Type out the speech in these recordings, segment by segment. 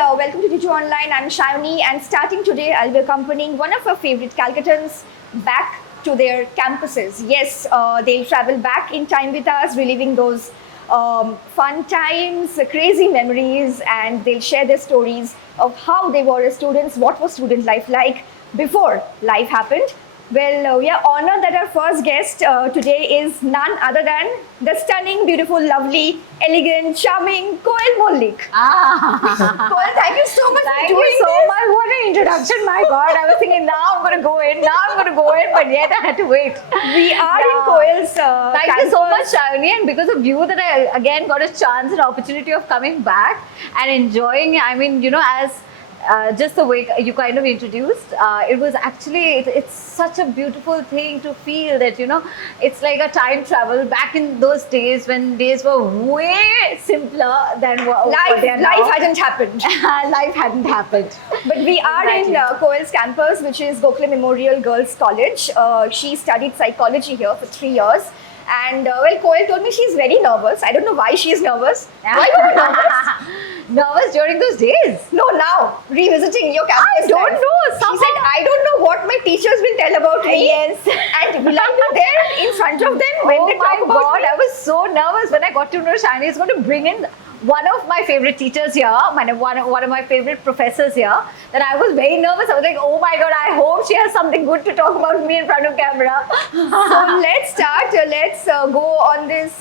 welcome to Diju Online. I'm Shayoni, and starting today, I'll be accompanying one of our favorite Calcuttans back to their campuses. Yes, they'll travel back in time with us, reliving those fun times, crazy memories, and they'll share their stories of how they were as students, what was student life like before life happened. Well, we are honored that our first guest today is none other than the stunning, beautiful, lovely, elegant, charming Koel Mollik. Koel, thank you so much Thank for doing you so this. much. What an introduction, my God. I was thinking, now I'm going to go in, but yet I had to wait. We are in Koel's Thank you so much, Shayoni. And because of you that I again got a chance and opportunity of coming back and enjoying, I mean, you know, as just the way you kind of introduced, it was actually, it's such a beautiful thing to feel that, you know, it's like a time travel back in those days when days were way simpler than what they are now. Life hadn't happened. Life hadn't happened. But we are in Koel's campus, which is Gokhale Memorial Girls College. She studied psychology here for 3 years. And Koel told me she's very nervous. I don't know why she's nervous. Why were you nervous? Nervous during those days? No, now, revisiting your campus I don't life. know. She said, I don't know what my teachers will tell about me. Yes. And will I be there in front of them when they talk about God, me? I was so nervous when I got to know Shayoni is going to bring in one of my favorite teachers here, one of my favorite professors here, that I was very nervous. I was like, oh my God, I hope she has something good to talk about me in front of camera. So let's start. Let's go on this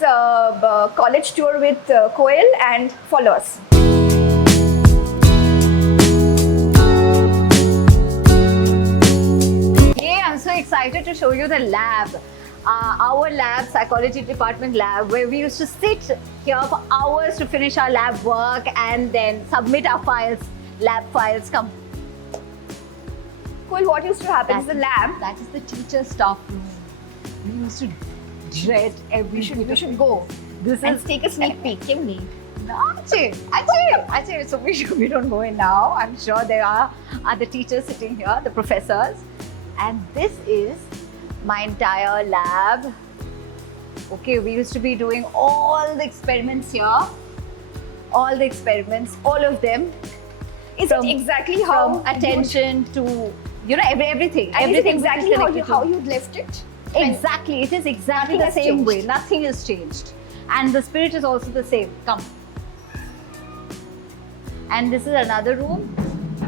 college tour with Koel and follow us. I'm so excited to show you the lab. Our lab, psychology department lab, where we used to sit here for hours to finish our lab work and then submit our files, lab files. Come. Koel, what used to happen is the lab. That is the teacher staff room. We used to dread every We should go This and is take a sneak peek. Give me. Actually, so we don't go in now. I'm sure there are other teachers sitting here, the professors. And this is my entire lab. Okay, we used to be doing all the experiments here. All the experiments, all of them. Is it exactly how From attention to, you know, everything. And is it Everything exactly which is how connected to- you'd left it? Exactly, it is exactly Nothing the has same changed. way. Nothing has changed. And the spirit is also the same. Come. And this is another room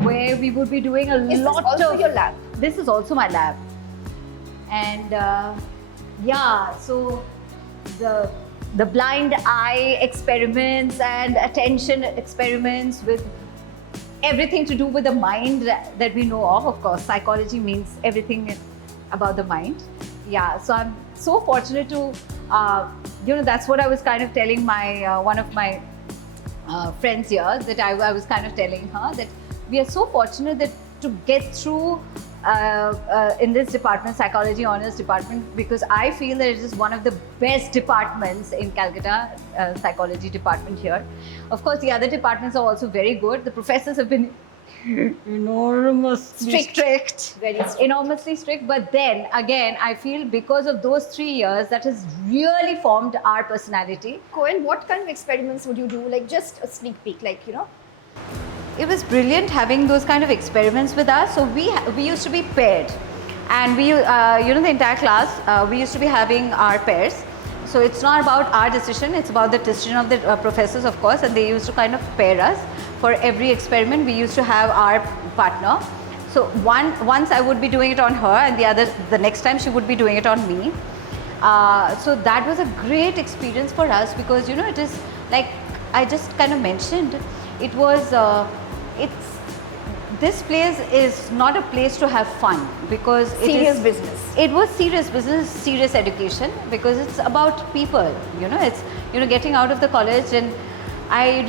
where we would be doing a Is this lot also of. your lab? This is also my lab. And yeah, so the blind eye experiments and attention experiments with everything to do with the mind that we know of. Of course, psychology means everything about the mind. Yeah, so I'm so fortunate to, you know, that's what I was kind of telling my one of my friends here, that I was kind of telling her that we are so fortunate that to get through in this department, psychology honors department, because I feel that it is one of the best departments in Calcutta, psychology department here. Of course, the other departments are also very good. The professors have been enormously strict, Very strict. enormously strict. But then again, I feel because of those 3 years, that has really formed our personality. Koel, what kind of experiments would you do? Like just a sneak peek, like, you know? It was brilliant having those kind of experiments with us. So we used to be paired, and we, you know, the entire class, we used to be having our pairs. So it's not about our decision; it's about the decision of the professors, of course. And they used to kind of pair us for every experiment. We used to have our partner. So once I would be doing it on her, and the next time she would be doing it on me. So that was a great experience for us, because, you know, it is like I just kind of mentioned. It was, this place is not a place to have fun, because Serious business. It was serious business, serious education, because it's about people, you know, it's, you know, getting out of the college. And I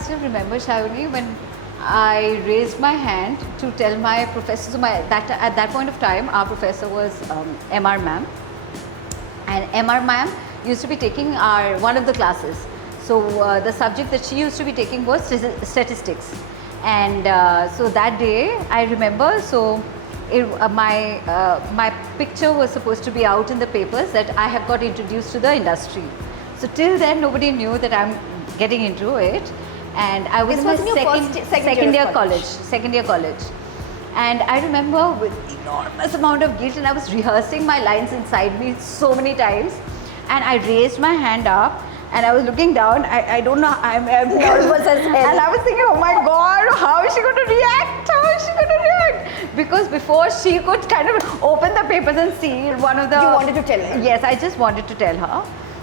still remember, Shayoni, when I raised my hand to tell my professor, so at that point of time, our professor was MR ma'am. And MR ma'am used to be taking one of the classes. So the subject that she used to be taking was statistics. And so that day, I remember, so my picture was supposed to be out in the papers that I have got introduced to the industry. So till then, nobody knew that I'm getting into it. and I was This in was my in your second year of college. second year college. And I remember with enormous amount of guilt, and I was rehearsing my lines inside me so many times, and I raised my hand up, and I was looking down. I don't know, I'm nervous as hell. And I was thinking, oh my God, how is she going to react? How is she going to react? Because before she could kind of open the papers and see one of the... You wanted to tell her? Yes, I just wanted to tell her.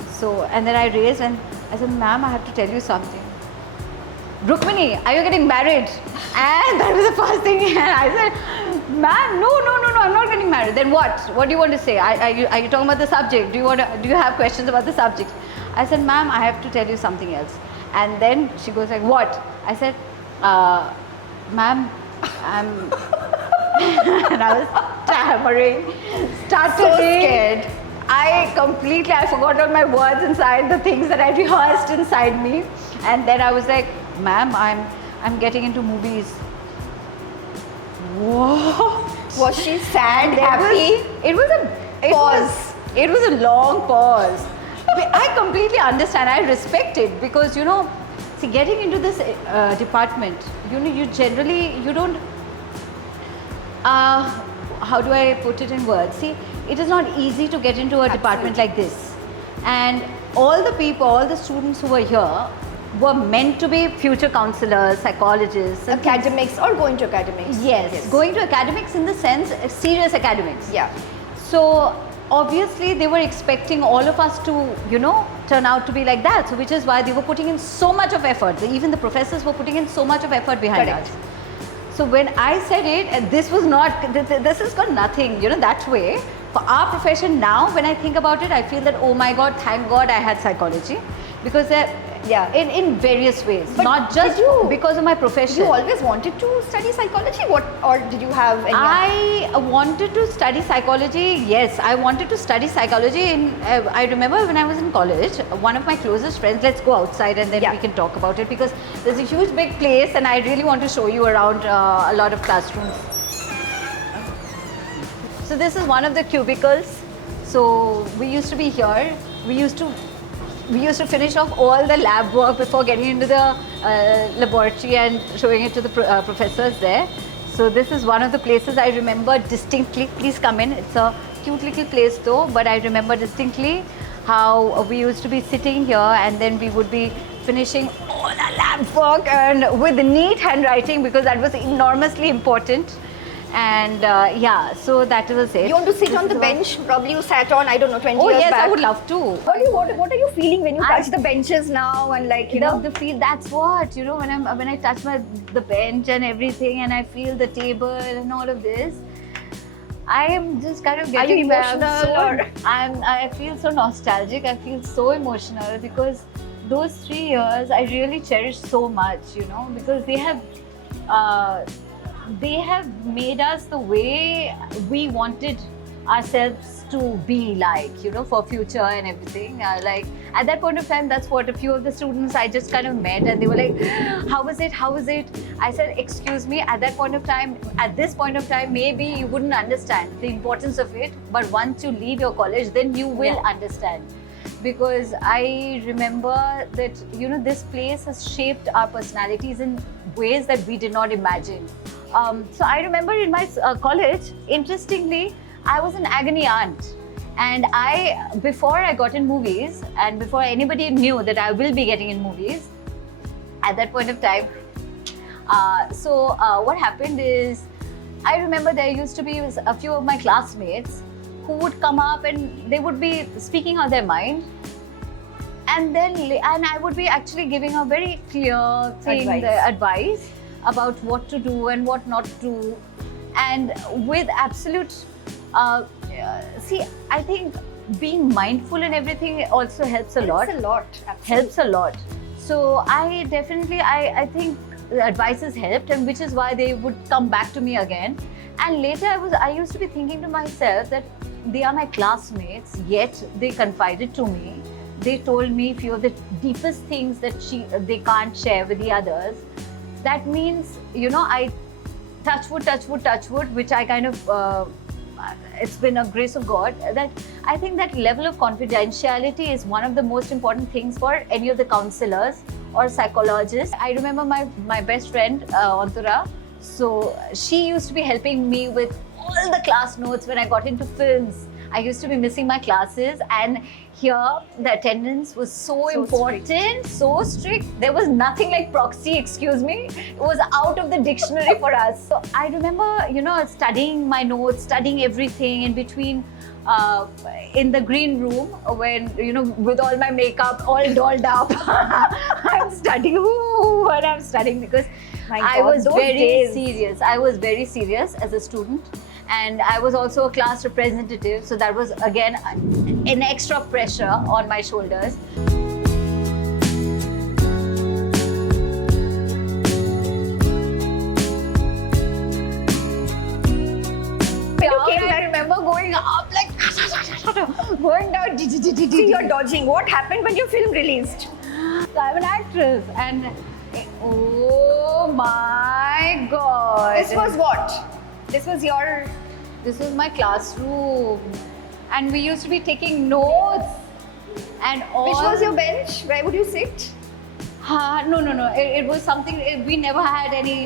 So, and then I raised and I said, ma'am, I have to tell you something. Rukmini, are you getting married? And that was the first thing. And I said, ma'am, no, I'm not getting married. Then what? What do you want to say? Are you talking about the subject? Do you have questions about the subject? I said, ma'am, I have to tell you something else. And then she goes like, what? I said, ma'am, I'm... and I was stammering, stuttering. So scared. I forgot all my words inside, the things that I rehearsed inside me. And then I was like, ma'am, I'm getting into movies. Whoa. Was she sad, There happy? It was a long pause. I completely understand. I respect it because, see, getting into this department, you generally, you don't, how do I put it in words? See, it is not easy to get into a department like this. And all the students who were here were meant to be future counselors, psychologists. and Academics or going to academics? Yes, going to academics in the sense, serious academics. Yeah. So obviously they were expecting all of us to, turn out to be like that. So which is why they were putting in so much of effort. Even the professors were putting in so much of effort behind Correct. us. So when I said it, and this has got nothing, that way. For our profession now, when I think about it, I feel that, oh my God, thank God I had psychology. Because in various ways, But not just because of my profession. You always wanted to study psychology? Or did you have any? I wanted to study psychology. Yes, I wanted to study psychology. I remember when I was in college, one of my closest friends, let's go outside and then we can talk about it, because there's a huge big place and I really want to show you around a lot of classrooms. So this is one of the cubicles. So we used to be here. We used to finish off all the lab work before getting into the laboratory and showing it to the professors there. So this is one of the places I remember distinctly. Please come in. It's a cute little place though, but I remember distinctly how we used to be sitting here and then we would be finishing all our lab work and with neat handwriting, because that was enormously important. And so that was it. You want to sit on the bench? Probably you sat on, I don't know, 20 Oh years yes, back. I would love to. What are you feeling when you touch the benches now and The feel, that's what, when I touch the bench and everything and I feel the table and all of this, I am just kind of getting... Are you emotional I feel so nostalgic. I feel so emotional because those 3 years I really cherish so much, because they have made us the way we wanted ourselves to be like, for future and everything. Like at that point of time, that's what a few of the students I just kind of met and they were like, how was it? I said, excuse me, at this point of time, maybe you wouldn't understand the importance of it. But once you leave your college, then you will understand. Because I remember that, this place has shaped our personalities in ways that we did not imagine. So I remember in my college, interestingly, I was an agony aunt. And before I got in movies and before anybody knew that I will be getting in movies, at that point of time, what happened is, I remember there used to be a few of my classmates who would come up and they would be speaking on their mind. And I would be actually giving a very clear advice about what to do and what not to do, and with absolute I think being mindful and everything also helps a lot. Helps a lot. So I think the advices helped, and which is why they would come back to me again. And later I used to be thinking to myself that they are my classmates, yet they confided to me. They told me few of the deepest things that they can't share with the others. That means, I touch wood, which I kind of, it's been a grace of God, that I think that level of confidentiality is one of the most important things for any of the counselors or psychologist. I remember my best friend Antara. So she used to be helping me with all the class notes when I got into films. I used to be missing my classes, and here the attendance was so important, so strict. There was nothing like proxy, excuse me. It was out of the dictionary for us. So I remember, studying my notes, studying everything in between. In the green room, when with all my makeup all dolled up, I'm studying. When I'm studying, because I was very serious. I was very serious as a student, and I was also a class representative. So that was again an extra pressure on my shoulders. I remember going up like going down. See, you're dodging. What happened when your film released? I'm an actress, and oh my god! This was what? This was your. This was my classroom, and we used to be taking notes and all. Which was your bench? Where would you sit? No. It was something. We never had any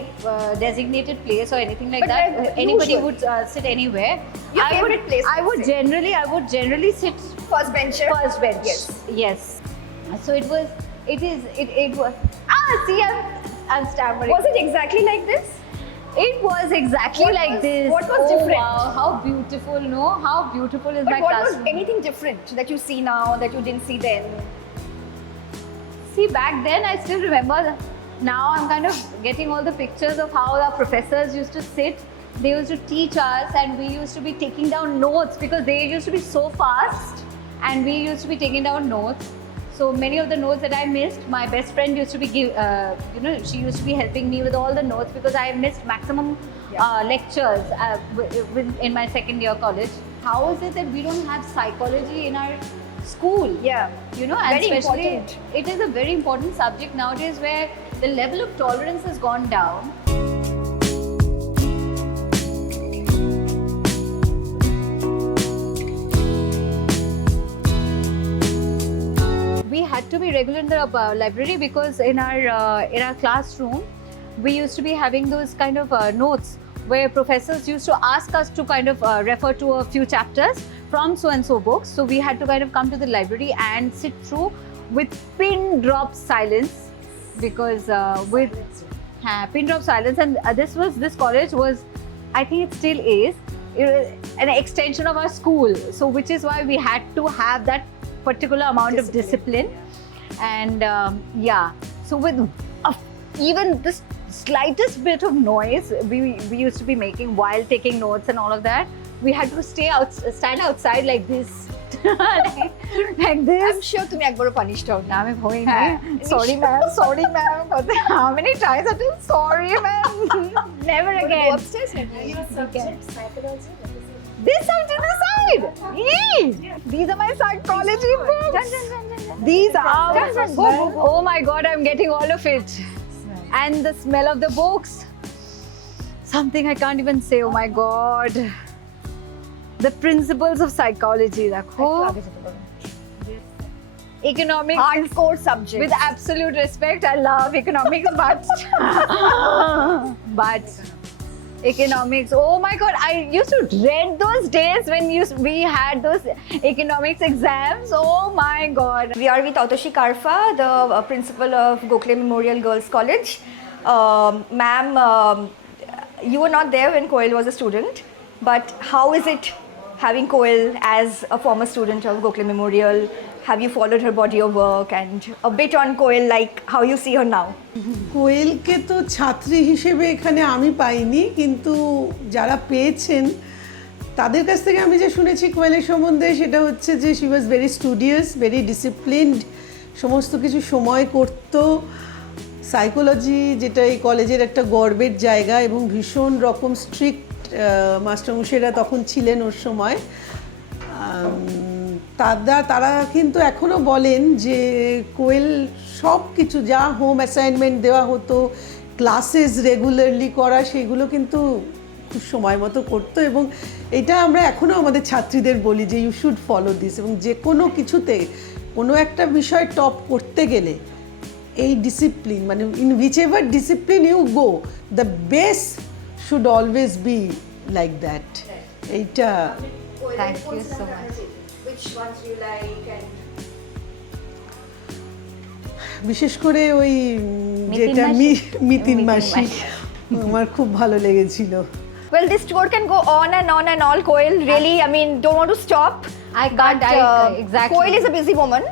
designated place or anything like But that. like Anybody usual. would sit anywhere. Your favorite place, I would let's say. generally sit First bencher. first bench. Yes. Yes. So it was. It was. See, I'm stammering. Was it exactly like this? It was exactly What like was- this. what was Oh, different? Wow, how beautiful, no? How beautiful is But my what classroom? was anything different that you see now that you didn't see then? See, back then I still remember. Now I'm kind of getting all the pictures of how our professors used to sit. They used to teach us, and we used to be taking down notes because they used to be so fast, and we used to be taking down notes. So many of the notes that I missed, my best friend used to be she used to be helping me with all the notes because I missed maximum lectures in my second year college. How is it that we don't have psychology in our school? Yeah. And Very especially important. it is a very important subject nowadays where the level of tolerance has gone down. We had to be regular in the library because in our classroom we used to be having those kind of notes where professors used to ask us to kind of refer to a few chapters from so and so books. So we had to kind of come to the library and sit through with pin drop silence, because with pin drop silence. And this college was, I think it still is, an extension of our school. So which is why we had to have that particular amount of discipline. And so with even this slightest bit of noise we used to be making while taking notes and all of that, we had to stand outside like this. like this. I'm sure তুমি একবারও punished হও না। আমি হই না। Sorry ma'am. How many times I told sorry ma'am? Never Go again. upstairs maybe. Your subject, psychology, what is it? This out to the side. Yee! These are my psychology books. These are. Oh my God, I'm getting all of it. And the smell of the books. Something I can't even say. Oh my God. The principles of psychology. একটু আগে যেতে পারো। Economics. Hardcore subject. With absolute respect, I love economics, but economics. Oh my God, I used to dread those days when we had those economics exams. Oh my God. We are with Autoshi Karfa, the principal of Gokhale Memorial Girls College. Ma'am, you were not there when Koel was a student, but how is it having Koel as a former student of Gokhale Memorial? Have you followed her body of work, and a bit on Koel, like how you see her now? কোয়েলকে তো ছাত্রী হিসেবে এখানে আমি পাইনি, কিন্তু যারা পেয়েছেন তাদের কাছ থেকে আমি যে শুনেছি কোয়েলের সম্বন্ধে সেটা হচ্ছে যে she was very studious, very disciplined, সমস্ত কিছু সময় করত। সাইকোলজি, যেটা এই কলেজের একটা গর্বের জায়গা, এবং ভীষণ রকম স্ট্রিক্ট মাস্টারমশাইরা তখন ছিলেন ওর সময়। তারা কিন্তু এখনও বলেন যে কোয়েল সব কিছু যা হোম অ্যাসাইনমেন্ট দেওয়া হতো, ক্লাসেস রেগুলারলি করা, সেগুলো কিন্তু খুব সময় মতো করতো। এবং এটা আমরা এখনও আমাদের ছাত্রীদের বলি যে ইউ শুড ফলো দিস। এবং যে কোনো কিছুতে কোনো একটা বিষয় টপ করতে গেলে এই ডিসিপ্লিন মানে in whichever discipline you go the base should always be like that এইটা Thank you so much. Which ones you like and বিশেষ করে ওই যেটা মিতিন মাসি আমার খুব ভালো লেগেছিল। well, this tour can go on and all. Koel, really, I mean, don't want to stop. I can't, exactly. Koel is a busy woman.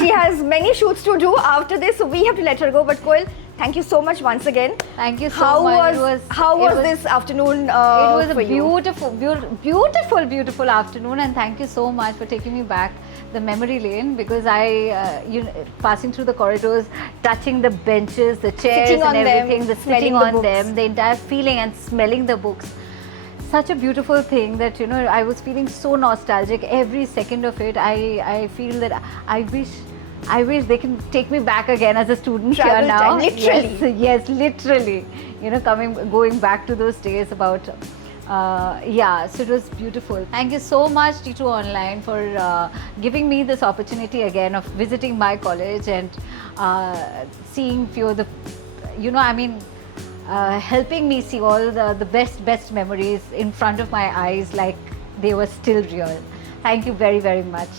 She has many shoots to do after this, so we have to let her go. But Koel, thank you so much once again. Thank you so much. How It was this afternoon? It was a for you? beautiful afternoon, and thank you so much for taking me back the memory lane, because passing through the corridors, touching the benches, the chairs Sitting on and them, everything, the smelling sitting the on books. them, the entire feeling and smelling the books. Such a beautiful thing that I was feeling so nostalgic every second of it. I feel that I wish they can take me back again as a student Travel here now. time, literally. Yes, literally. Going back to those days about. So it was beautiful. Thank you so much, T2 Online, for giving me this opportunity again of visiting my college and seeing few of the, helping me see all the best memories in front of my eyes like they were still real. Thank you very, very much.